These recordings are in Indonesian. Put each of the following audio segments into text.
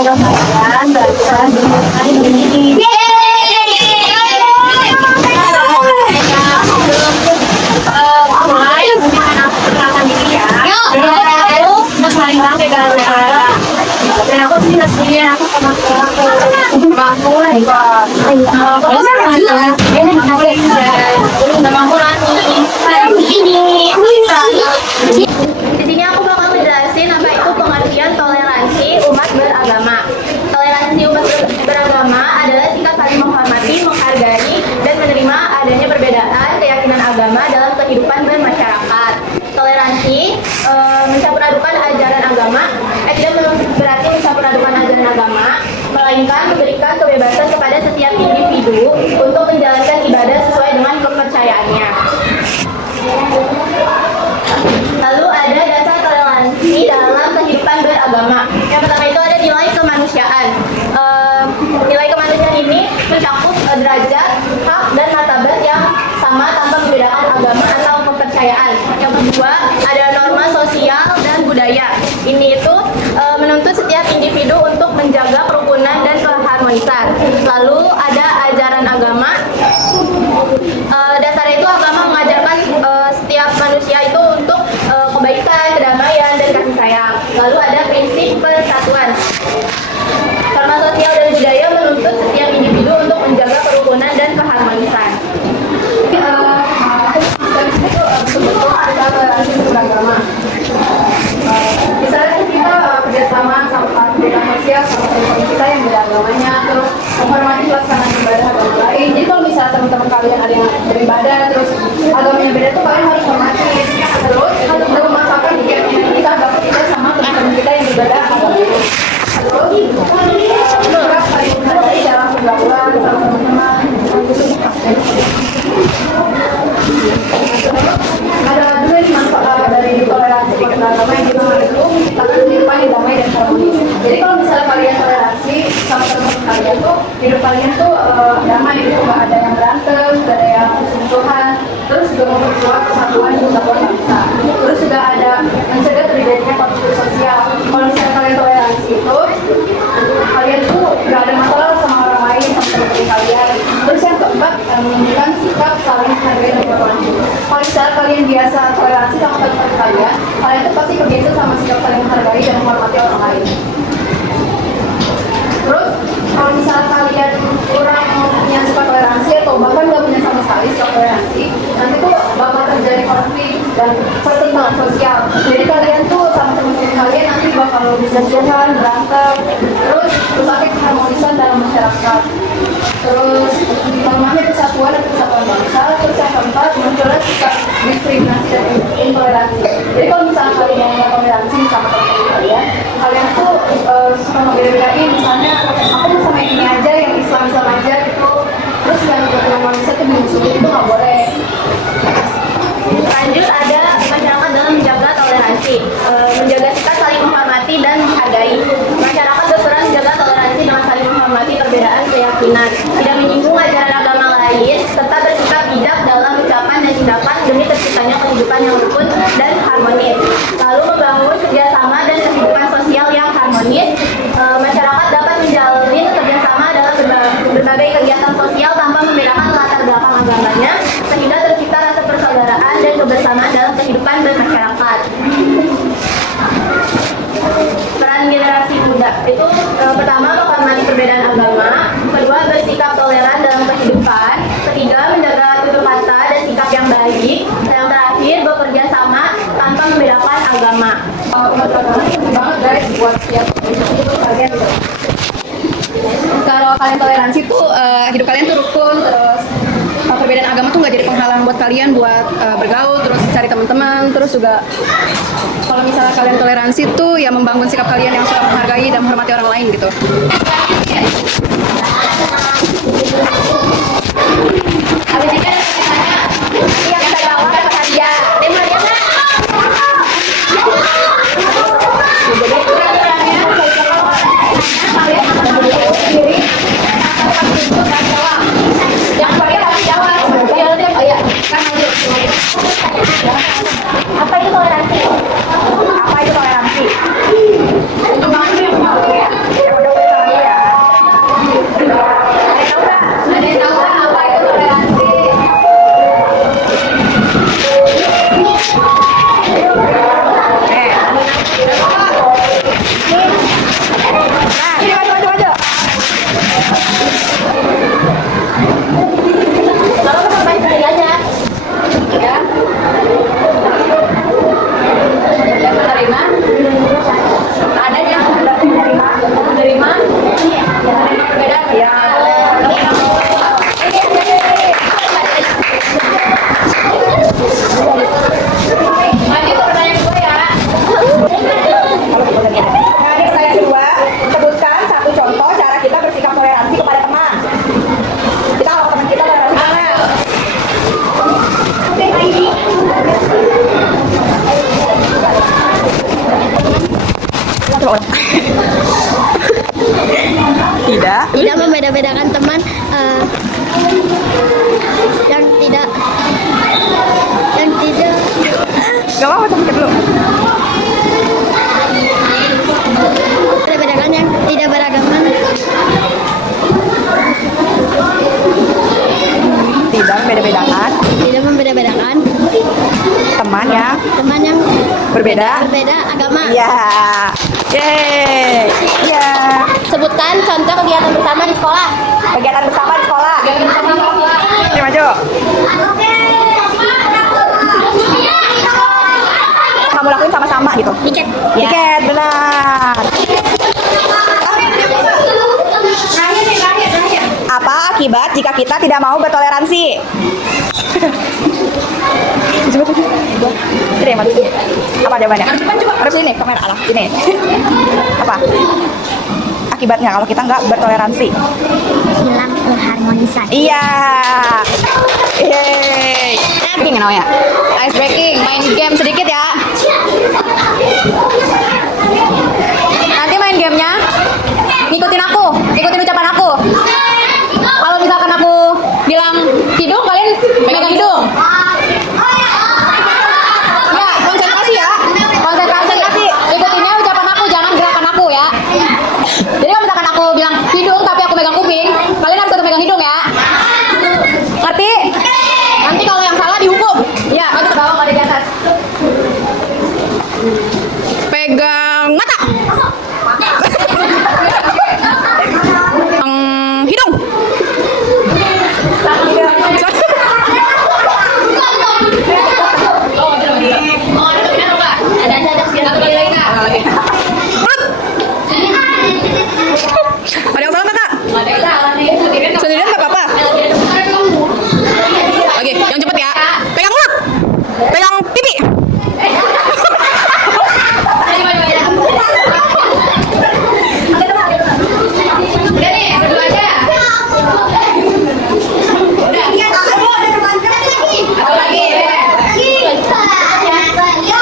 semoga kalian berhasil di hari ini. Dan aku sih aslinya aku sama aku lagi nama aku Di sini aku bakal ngejelasin apa itu pengertian toleransi umat beragama. Toleransi umat beragama adalah sikap saling menghormati, menghargai, dan menerima adanya perbedaan keyakinan agama dalam kehidupan bermasyarakat. Toleransi mencampuradukan ajaran agama, tidak berarti mencampuradukan ajaran agama, melainkan memberikan kebebasan kepada setiap individu untuk menjalankan ibadah sesuai dengan kepercayaannya. Lalu ada dasar toleransi dalam kehidupan beragama. Yang pertama itu ada nilai kemanusiaan. Nilai kemanusiaan ini mencakup derajat, hak, dan martabat yang sama tanpa membedakan agama atau kepercayaan. Yang kedua ada norma sosial dan budaya. Ini itu menuntut setiap individu untuk menjaga kerukunan dan keharmonisan. Lalu ada ajaran agama. Dasarnya itu agama mengajarkan setiap manusia itu untuk kebaikan, kedamaian, dan kasih sayang. Lalu ada prinsip persatuan. Norma sosial dan budaya menuntut setiap individu untuk menjaga kerukunan dan keharmonisan. Beragama. Misalnya kita kerjasama sama dengan sosial sama teman kita yang beda agamanya, terus menghormati pelaksanaan ibadah agama lain. Jadi kalau misalnya teman-teman kalian ada yang beribadah terus agamanya beda tuh kalian harus hormati. Terus kita memaksakan keyakinan kita bahwa kita sama teman-teman kita yang beribadah agama lain. Terus bergerak saling menghargai dalam pergaulan sama teman-teman. Ada dua manfaat dari toleransi beragama yang pertama itu menciptakan kehidupan yang damai dan harmonis. Jadi kalau misalnya kalian toleransi sama teman kalian tuh hidup kalian tuh damai, itu nggak ada yang berantem, nggak ada yang perselingkuhan, terus juga memperkuat persatuan dan kesatuan bangsa. Terus juga ada mencegah terjadinya konflik sosial. Kalau misalnya kalian toleransi itu kalian tuh nggak ada masalah sama orang lain, sama teman-teman kalian. Terus yang keempat menunjukkan sikap saling menghargai dan bertoleransi. Kalau misalnya kalian biasa toleransi sama teman-teman kalian tuh pasti kebiasa sama sikap saling menghargai dan menghormati orang lain. Terus kalau misalnya kalian kurang punya sifat toleransi atau bahkan nggak punya sama sekali sifat toleransi, nanti tuh bakal terjadi konflik dan pertentangan sosial. Jadi kalian tuh sama teman-teman kalian nanti bakal berjatuhan, berantem, terus rusakin keharmonisan dalam masyarakat. Terus melemahnya persatuan dan kesatuan bangsa. Terus yang keempat munculnya sikap diskriminasi dan intoleransi. Jadi kalau misalnya kalian mau toleransi sama teman-teman kalian tuh suka ngebeda-bedain, misalnya aku sama ini aja, yang Islam aja gitu. Terus yang manusia tuh dimusuhin, itu nggak boleh. Lanjut ada masyarakat dalam menjaga toleransi, menjaga sikap saling menghormati dan menghargai. Masyarakat berperan menjaga toleransi dengan saling menghormati perbedaan keyakinan, tidak menyinggung ajaran agama lain, serta bersikap bijak dalam ucapan dan tindakan demi terciptanya kehidupan yang rukun dan harmonis. Lalu membangun kerjasama dan kehidupan sosial yang harmonis. Masyarakat dapat menjalin kerjasama dalam berbagai kegiatan sosial tanpa membedakan latar belakang agamanya, sehingga tercipta rasa persaudaraan dan kebersamaan dalam kehidupan bermasyarakat. Peran generasi muda itu pertama menghormati perbedaan agama, kedua bersikap toleran dalam kehidupan, ketiga menjaga tutur kata dan sikap yang baik, yang terakhir bekerja sama tanpa membedakan agama. Banget guys buat setiap itu kalian. Kalau kalian toleransi tuh hidup kalian tuh rukun, terus perbedaan agama tuh nggak jadi penghalang buat kalian buat bergaul, terus cari teman-teman, terus juga kalau misalnya kalian toleransi tuh ya membangun sikap kalian yang suka menghargai dan menghormati orang lain gitu. Habis itu yang kita bawa apa saja? Apa itu toleransi? Apa itu toleransi? Untuk Coba ulang. Tidak. Tidak membeda-bedakan teman yang tidak Gak apa-apa, capek dulu. bedakan yang tidak beragaman. Tidak membeda-bedakan Tidak membeda-bedakan teman yang berbeda. agama. Iya. Yeay. Iya. Sebutkan contoh kegiatan bersama di sekolah. Kegiatan bersama di sekolah. Ini maju. Kamu lakuin sama-sama gitu. Tiket. Tiket, benar. Apa akibat jika kita tidak mau bertoleransi? Sini, maju sini. Apa jawabannya? Harus sini, kamera Allah. Sini. Apa? Akibatnya kalau kita nggak bertoleransi? Hilang keharmonisan. Iya. Yeay. Breaking namanya. Ice breaking, main game sedikit ya. Nanti main gamenya ngikutin aku, ikutin ucapan aku. Kalau misalkan aku bilang hidung, kalian megang hidung. Ya, konsentrasi ya. Konsentrasi. Ikutinnya ucapan aku, jangan gerakan aku ya. Jadi kalau misalkan aku bilang hidung tapi aku megang kuping, kalian harus tetap megang hidung ya. Ngerti? Nanti kalau yang salah dihukum. Ya, maju ke bawah, ada di atas. Pegang mata. Hidung. Ada yang salah nggak, Kak? Sendirian nggak apa-apa. Oke, yang cepet ya. Pegang mulut. Pegang pipi.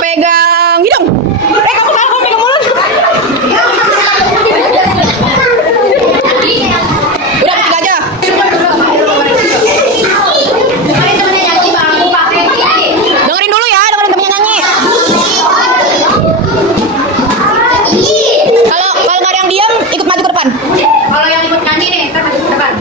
Pegang hidung. Kamu salah, kamu pegang mulut. Udah, ketiga aja. Dengerin dulu ya, dengerin temennya nyanyi. Kalau nggak ada yang diam, ikut maju ke depan. Kalau yang ikut nyanyi nih, ntar maju ke depan.